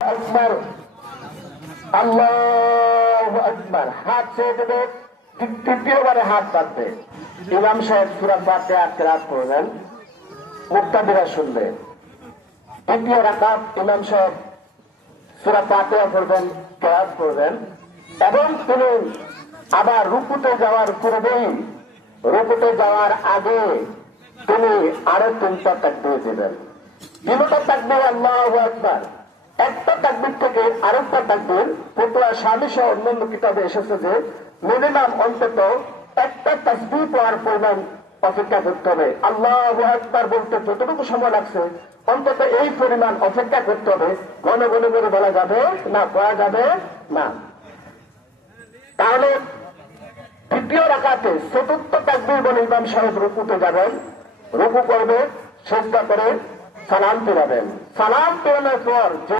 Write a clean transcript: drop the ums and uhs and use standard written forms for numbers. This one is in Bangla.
আকবার, আল্লাহু আকবার। হাত ছেড়ে দেবে, তৃতীয়বারে হাত বাঁধবে। ইমাম সাহেব সূরা ফাতিহা কিরাত করবেন, মুক্তাদিরা শুনবে। তৃতীয় রাকাত ইমাম সাহেব সূরা ফাতিহা পড়বেন, কিরাত করবেন, এবং তিনি আবার রুকুতে যাওয়ার পূর্বেই, রুকুতে যাওয়ার আগে তিনি আরো 3টা তাকবীর দিবেন। 2টা তাকবীর আল্লাহু আকবার। একটা তাকবীর থেকে আরেকটা তাকবীর ফতোয়া শামী সহ অন্যান্য কিতাবে এসেছে যে মিনিমাম অন্তত একটা তাসবিহ পড়ার পরিমাণ অপেক্ষা করতে হবে। আল্লাহু আকবার বলতে যতটুকু সময় লাগছে অন্তত এই পরিমাণ অপেক্ষা করতে হবে। ঘন ঘন করে বলা যাবে না, পড়া যাবে না। তাহলে তৃতীয় রাকাতে 4র্থ তাকবীর বলে ইমাম সাহেব রুকুতে যাবেন, রুকু করবে, সিজদা করে সালাম ফেরাবেন। সালাম ফেরানোর পর